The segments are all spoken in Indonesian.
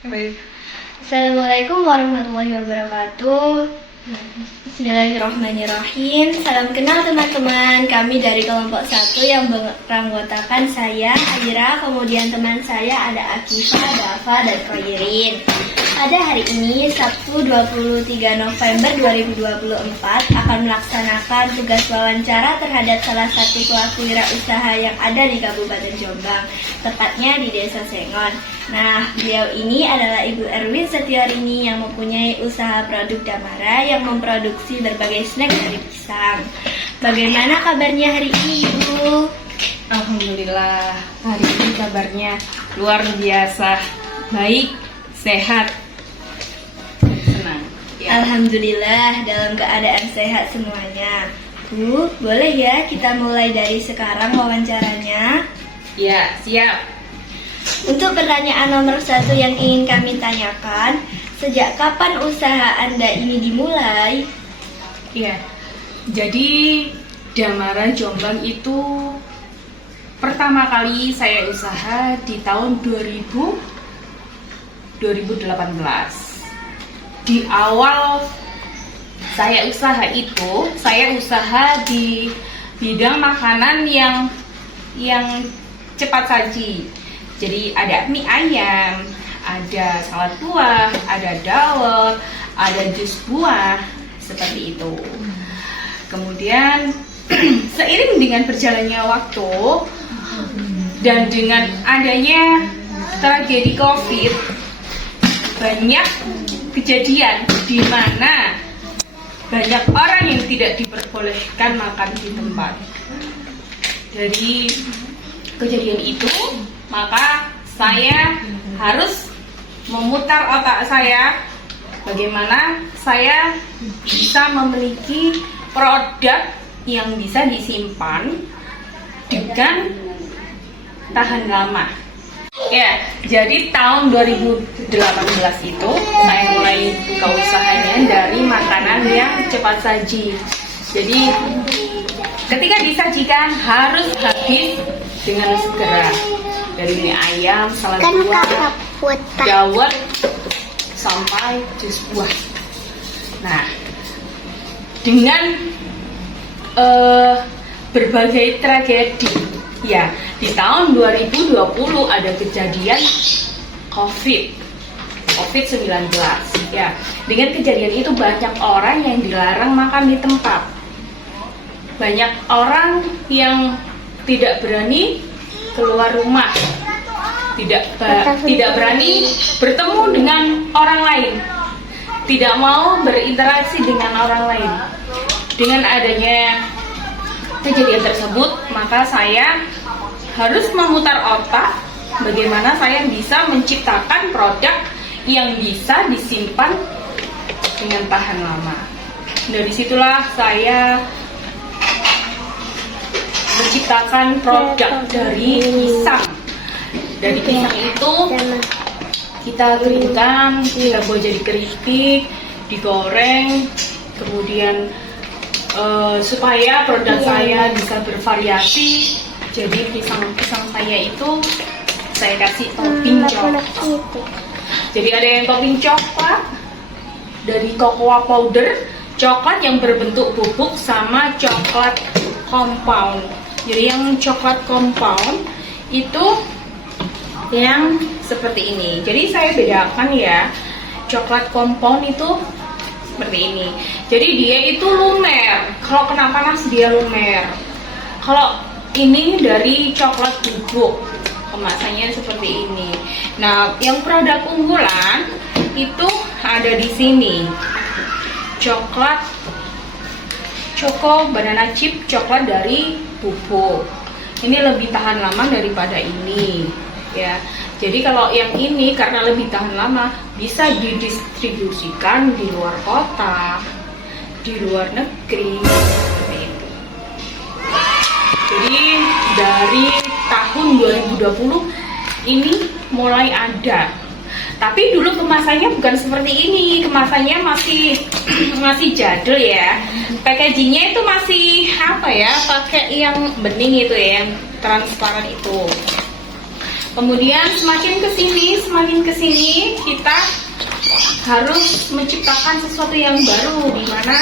Baik. Assalamualaikum warahmatullahi wabarakatuh. Bismillahirrahmanirrahim. Salam kenal teman-teman. Kami dari kelompok 1 yang beranggotakan saya, Adira, kemudian teman saya ada Akifah, Dafa, dan Khairin. Pada hari ini, Sabtu 23 November 2024, akan melaksanakan tugas wawancara terhadap salah satu pelaku wirausaha yang ada di Kabupaten Jombang, tepatnya di Desa Sengon. Nah, beliau ini adalah Ibu Erwin Setiorini yang mempunyai usaha produk Damara yang memproduksi berbagai snack dari pisang. Bagaimana kabarnya hari ini, Ibu? Alhamdulillah, hari ini kabarnya luar biasa, baik, sehat, senang. Ya. Alhamdulillah dalam keadaan sehat semuanya. Bu, boleh ya kita mulai dari sekarang wawancaranya? Ya, siap. Untuk pertanyaan nomor 1 yang ingin kami tanyakan, sejak kapan usaha Anda ini dimulai? Ya, jadi Damara Jombang itu pertama kali saya usaha di tahun 2018. Di awal saya usaha di bidang makanan yang cepat saji. Jadi ada mie ayam, ada salad buah, ada dawet, ada jus buah, seperti itu. Kemudian seiring dengan berjalannya waktu dan dengan adanya tragedi COVID, banyak kejadian di mana banyak orang yang tidak diperbolehkan makan di tempat. Dari kejadian itu, maka saya harus memutar otak saya bagaimana saya bisa memiliki produk yang bisa disimpan dengan tahan lama. Ya, jadi tahun 2018 itu saya mulai buka usahanya dari makanan yang cepat saji. Jadi ketika disajikan harus habis dengan segera. Dari mie ayam, salad buah, dawet, sampai jus buah. Nah, dengan berbagai tragedi, ya, di tahun 2020 ada kejadian COVID-19. Ya, dengan kejadian itu banyak orang yang dilarang makan di tempat. Banyak orang yang tidak berani keluar rumah, tidak berani bertemu dengan orang lain, tidak mau berinteraksi dengan orang lain. Dengan adanya kejadian tersebut, maka saya harus memutar otak bagaimana saya bisa menciptakan produk yang bisa disimpan dengan tahan lama. Dari situlah saya menciptakan produk dari pisang. Dari pisang itu kita keringkan, kita buat jadi keripik, digoreng, kemudian supaya produk saya bisa bervariasi. Jadi pisang saya itu saya kasih topping coklat. Jadi ada yang topping coklat dari cocoa powder, coklat yang berbentuk bubuk, sama coklat compound. Jadi yang coklat compound itu yang seperti ini. Jadi saya bedakan ya, coklat compound itu seperti ini. Jadi dia itu lumer. Kalau kena panas dia lumer. Kalau ini dari coklat bubuk, kemasannya seperti ini. Nah, yang produk unggulan itu ada di sini. Coklat Choco banana chip coklat dari bubuk. Ini lebih tahan lama daripada ini, ya. Jadi kalau yang ini karena lebih tahan lama bisa didistribusikan di luar kota, di luar negeri, seperti itu. Jadi dari tahun 2020 ini mulai ada. Tapi dulu kemasannya bukan seperti ini, kemasannya masih jadul ya. Packagingnya itu masih pakai yang bening itu ya, yang transparan itu. Kemudian semakin kesini kita harus menciptakan sesuatu yang baru di mana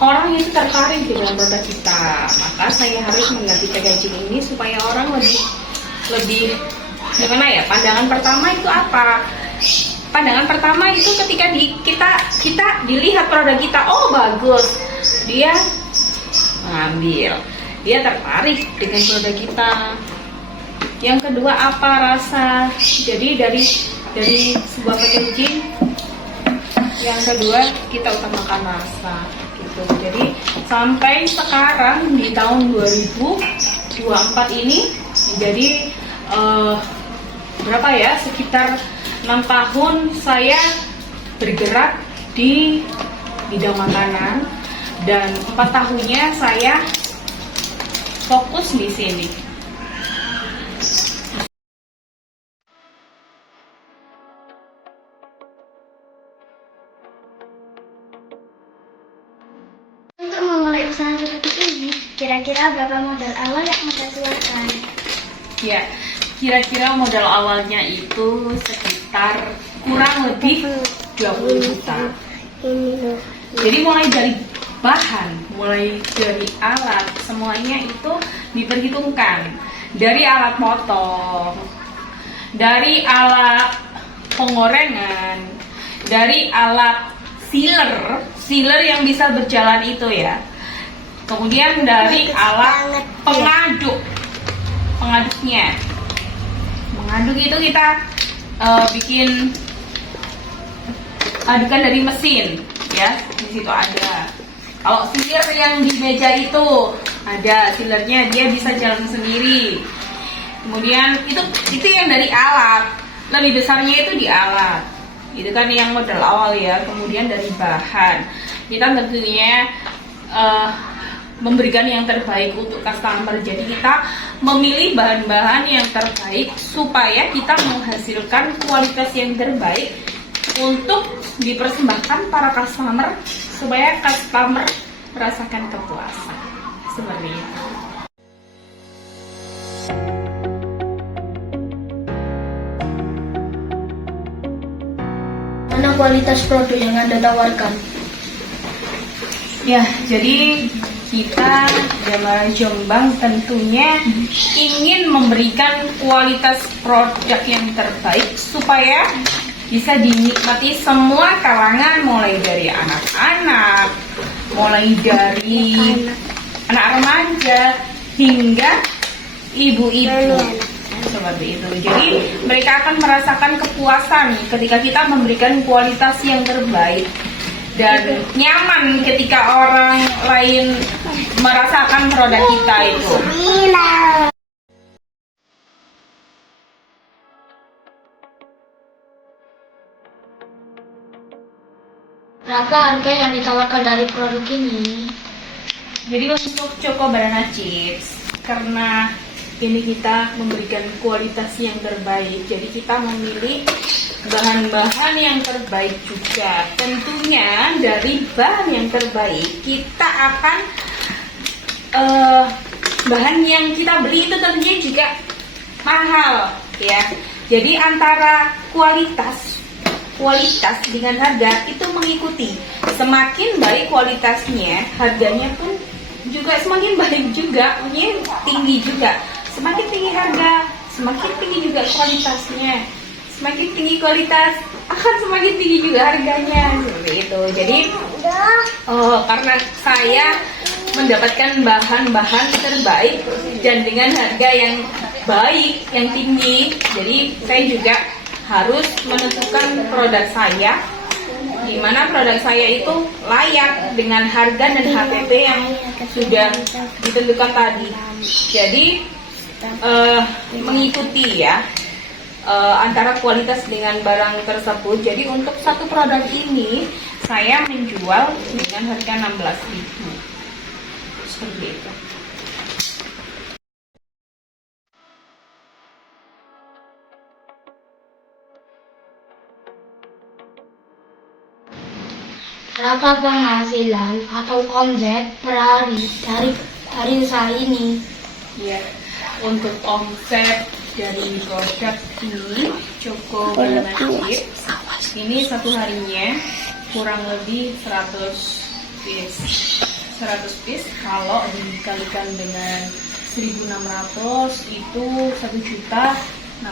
orang itu tertarik di dalam produk kita. Maka saya harus mengganti packaging ini supaya orang lebih gimana ya? Pandangan pertama itu apa? Pandangan pertama itu ketika kita dilihat produk kita, oh bagus, dia mengambil, dia tertarik dengan produk kita. Yang kedua apa? Rasa. Jadi dari sebuah packaging, yang kedua kita utamakan rasa gitu. Jadi sampai sekarang di tahun 2024 ini menjadi berapa ya, sekitar 6 tahun saya bergerak di bidang makanan dan 4 tahunnya saya fokus di sini. Untuk memulai usaha seperti ini, kira-kira berapa modal awal yang Anda keluarkan? Ya, kira-kira modal awalnya itu sekitar kurang lebih 20 juta. Jadi mulai dari bahan, mulai dari alat, semuanya itu diperhitungkan. Dari alat motong, dari alat penggorengan, dari alat sealer yang bisa berjalan itu ya. Kemudian dari alat pengaduknya. Mengaduk itu kita bikin adukan dari mesin ya, di situ ada. Kalau sealer yang di meja itu ada sealernya, dia bisa jalan sendiri. Kemudian itu yang dari alat, lebih besarnya itu di alat. Itu kan yang modal awal ya. Kemudian dari bahan, kita tentunya memberikan yang terbaik untuk customer. Jadi kita memilih bahan-bahan yang terbaik supaya kita menghasilkan kualitas yang terbaik untuk dipersembahkan para customer, supaya customer merasakan kepuasan. Seperti itu. Mana kualitas produk yang Anda tawarkan? Ya, jadi kita Jamara Jombang tentunya ingin memberikan kualitas produk yang terbaik supaya bisa dinikmati semua kalangan, mulai dari anak-anak, mulai dari anak remaja hingga ibu-ibu. Seperti itu. Jadi mereka akan merasakan kepuasan ketika kita memberikan kualitas yang terbaik dan nyaman ketika orang lain merasakan produk kita itu. Berapa harga yang ditawarkan dari produk ini? Jadi untuk Choco Banana Chips, karena ini kita memberikan kualitas yang terbaik, jadi kita memilih bahan-bahan yang terbaik juga. Tentunya dari bahan yang terbaik kita akan bahan yang kita beli itu tentunya juga mahal ya. Jadi antara kualitas dengan harga itu mengikuti. Semakin baik kualitasnya, harganya pun juga semakin baik juga, tinggi juga. Semakin tinggi harga, semakin tinggi juga kualitasnya. Semakin tinggi kualitas, akan semakin tinggi juga harganya. Seperti itu. Jadi karena saya mendapatkan bahan-bahan terbaik dan dengan harga yang baik, yang tinggi, jadi saya juga harus menentukan produk saya, di mana produk saya itu layak dengan harga dan HPP yang sudah ditentukan tadi. Jadi mengikuti ya antara kualitas dengan barang tersebut. Jadi untuk satu produk ini saya menjual dengan harga 16.000. Seperti itu. Berapa penghasilan atau omset per hari dari usaha ini? Ya, untuk omset dari produk ini, Choco Banana Chips. Ini satu harinya kurang lebih 100 piece. 100 piece kalau dikalikan dengan 1.600 itu 1.600.000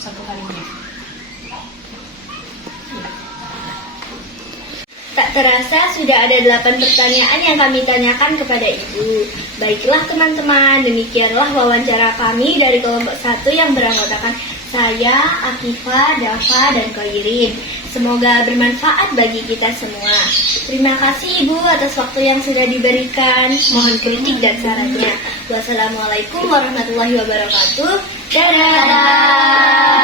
satu harinya. Tak terasa sudah ada 8 pertanyaan yang kami tanyakan kepada Ibu. Baiklah teman-teman, demikianlah wawancara kami dari kelompok 1 yang beranggotakan saya, Akifa, Dafa, dan Khairin. Semoga bermanfaat bagi kita semua. Terima kasih Ibu atas waktu yang sudah diberikan. Mohon kritik dan sarannya. Wassalamualaikum warahmatullahi wabarakatuh. Dadah.